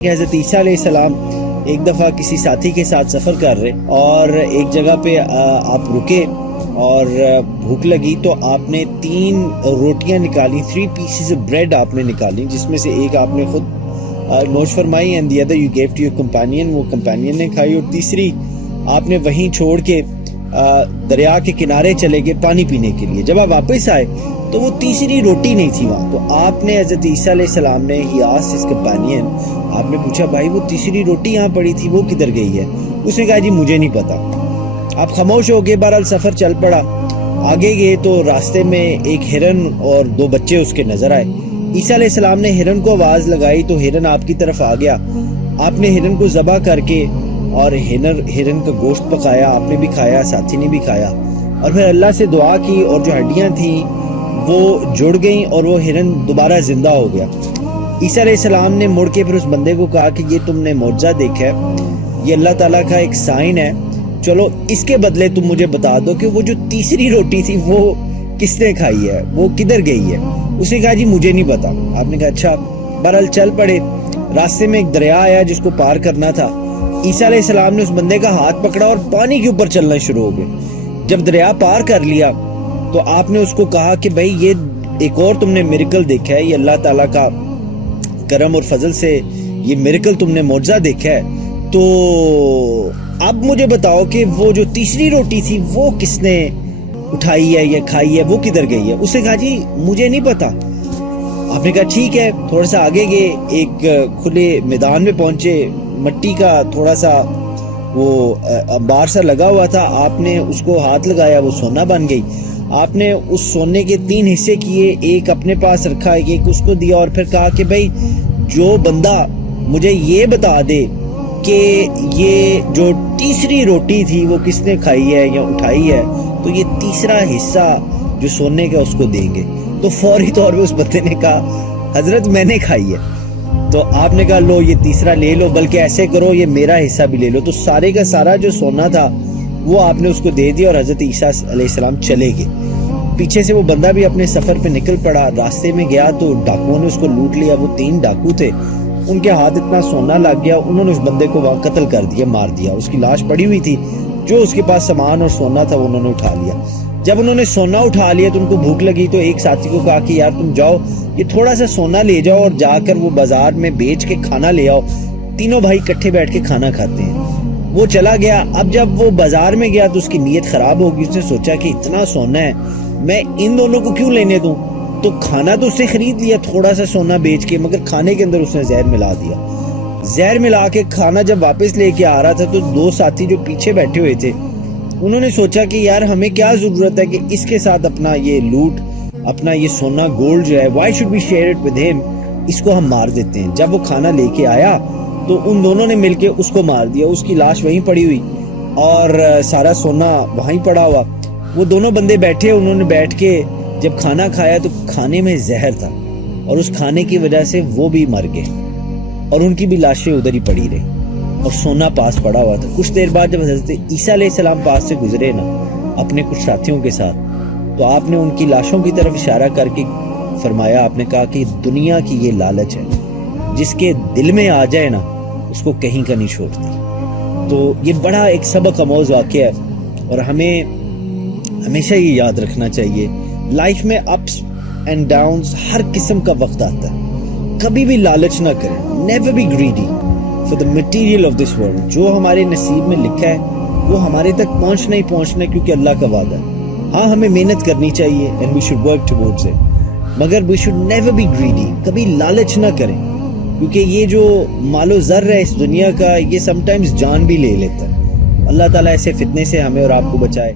کہ حضرت عیسیٰ علیہ السلام ایک دفعہ کسی ساتھی کے ساتھ سفر کر رہے اور ایک جگہ پہ آپ رکے اور بھوک لگی تو آپ نے 3 روٹیاں نکالی، 3 pieces of bread آپ نے نکالی، جس میں سے ایک آپ نے خود نوش فرمائی and the other you gave to your companion، وہ companion نے کھائی، اور تیسری آپ نے وہیں چھوڑ کے دریا کے کنارے چلے گئے پانی پینے کے لیے۔ جب آپ واپس آئے تو وہ تیسری روٹی نہیں تھی وہاں، تو آپ نے حضرت عیسیٰ علیہ السلام نے he asked his companion، آپ نے پوچھا بھائی وہ تیسری روٹی یہاں پڑی تھی وہ کدھر گئی ہے؟ اس نے کہا جی مجھے نہیں پتا۔ آپ خاموش ہو گئے، بہرحال سفر چل پڑا، آگے گئے تو راستے میں ایک ہرن اور 2 بچے اس کے نظر آئے۔ عیسیٰ علیہ السلام نے ہرن کو آواز لگائی تو ہرن آپ کی طرف آ گیا، آپ نے ہرن کو ذبح کر کے اور ہرن کا گوشت پکایا، آپ نے بھی کھایا، ساتھی نے بھی کھایا، اور پھر اللہ سے دعا کی اور جو ہڈیاں تھیں وہ جڑ گئیں اور وہ ہرن دوبارہ زندہ ہو گیا۔ عیسیٰ علیہ السلام نے مڑ کے پھر اس بندے کو کہا کہ یہ تم نے معجزہ دیکھا ہے، یہ اللہ تعالیٰ کا ایک سائن ہے، چلو اس کے بدلے تم مجھے بتا دو کہ وہ جو تیسری روٹی تھی وہ کس نے کھائی ہے، وہ کدھر گئی ہے؟ اس نے کہا جی مجھے نہیں پتا۔ آپ نے کہا اچھا، بہرحال چل پڑے، راستے میں ایک دریا آیا جس کو پار کرنا تھا۔ عیسیٰ علیہ السلام نے اس بندے کا ہاتھ پکڑا اور پانی کے اوپر چلنا شروع ہو گئے۔ جب دریا پار کر لیا تو آپ نے اس کو کہا کہ بھائی یہ ایک اور تم نے میریکل دیکھا ہے، یہ اللہ تعالیٰ کا کرم اور فضل سے یہ میریکل تم نے معجزہ دیکھا ہے، تو اب مجھے بتاؤ کہ وہ جو تیسری روٹی تھی وہ کس نے اٹھائی ہے یا کھائی ہے، وہ کدھر گئی ہے؟ اس نے کہا جی مجھے نہیں پتا۔ آپ نے کہا ٹھیک ہے، تھوڑا سا آگے گئے، ایک کھلے میدان میں پہنچے، مٹی کا تھوڑا سا وہ انبار سا لگا ہوا تھا، آپ نے اس کو ہاتھ لگایا، وہ سونا بن گئی۔ آپ نے اس سونے کے 3 حصے کیے، ایک اپنے پاس رکھا، ایک اس کو دیا، اور پھر کہا کہ بھائی جو بندہ مجھے یہ بتا دے کہ یہ جو تیسری روٹی تھی وہ کس نے کھائی ہے یا اٹھائی ہے تو یہ تیسرا حصہ جو سونے کا اس کو دیں گے۔ تو فوری طور پہ اس بندے نے کہا حضرت میں نے کھائی ہے۔ تو آپ نے کہا لو یہ تیسرا لے لو، بلکہ ایسے کرو یہ میرا حصہ بھی لے لو۔ تو سارے کا سارا جو سونا تھا وہ آپ نے اس کو دے دیا اور حضرت عیسیٰ علیہ السلام چلے گئے۔ پیچھے سے وہ بندہ بھی اپنے سفر پہ نکل پڑا، راستے میں گیا تو ڈاکوؤں نے اس کو لوٹ لیا۔ وہ 3 ڈاکو تھے، ان کے ہاتھ اتنا سونا لگ گیا، انہوں نے اس بندے کو وہاں قتل کر دیا، مار دیا۔ اس کی لاش پڑی ہوئی تھی، جو اس کے پاس سامان اور سونا تھا وہ انہوں نے اٹھا لیا۔ جب انہوں نے سونا اٹھا لیا تو ان کو بھوک لگی، تو ایک ساتھی کو کہا کہ یار تم جاؤ یہ تھوڑا سا سونا لے جاؤ اور جا کر وہ بازار میں بیچ کے کھانا لے آؤ۔ تینوں بھائی اکٹھے بیٹھ کے کھانا کھاتے ہیں۔ وہ چلا گیا۔ اب جب وہ بازار میں گیا تو اس کی نیت خراب ہوگی، اس نے سوچا کہ اتنا سونا ہے میں ان دونوں کو کیوں لینے دوں، تو کھانا تو اس نے خرید لیا تھوڑا سا سونا بیچ کے، مگر کھانے کے اندر اس نے زہر ملا دیا۔ زہر ملا کے کھانا جب واپس لے کے آ رہا تھا تو 2 ساتھی جو پیچھے بیٹھے ہوئے تھے انہوں نے سوچا کہ یار ہمیں کیا ضرورت ہے کہ اس کے ساتھ اپنا یہ لوٹ، اپنا یہ سونا گولڈ جو ہے why should we share it with him، اس کو ہم مار دیتے ہیں۔ جب وہ کھانا لے کے آیا تو ان دونوں نے مل کے اس کو مار دیا، اس کی لاش وہیں پڑی ہوئی اور سارا سونا وہیں پڑا ہوا۔ وہ دونوں بندے بیٹھے، انہوں نے بیٹھ کے جب کھانا کھایا تو کھانے میں زہر تھا اور اس کھانے کی وجہ سے وہ بھی مر گئے اور ان کی بھی لاشیں ادھر ہی پڑی رہی اور سونا پاس پڑا ہوا تھا۔ کچھ دیر بعد جب حضرت عیسیٰ علیہ السلام پاس سے گزرے نا اپنے کچھ ساتھیوں کے ساتھ، تو آپ نے ان کی لاشوں کی طرف اشارہ کر کے فرمایا، آپ نے کہا کہ دنیا کی یہ لالچ ہے، جس کے دل میں آ جائے نا اس کو کہیں کا نہیں چھوڑتی۔ تو یہ بڑا ایک سبق آموز واقعہ ہے اور ہمیں ہمیشہ یہ یاد رکھنا چاہیے، لائف میں اپس اینڈ ڈاؤنز ہر قسم کا وقت آتا ہے، کبھی بھی لالچ نہ کریں، never be greedy for the material of this world. جو ہمارے نصیب میں لکھا ہے وہ ہمارے تک پہنچنا ہی پہنچنا ہے، کیونکہ اللہ کا وعدہ ہے۔ ہاں ہمیں محنت کرنی چاہیے and we should work towards it، مگر we should never be greedy، کبھی لالچ نہ کریں، کیونکہ یہ جو مال و زر ہے اس دنیا کا یہ سم ٹائمز جان بھی لے لیتا ہے۔ اللہ تعالیٰ ایسے فتنے سے ہمیں اور آپ کو بچائے۔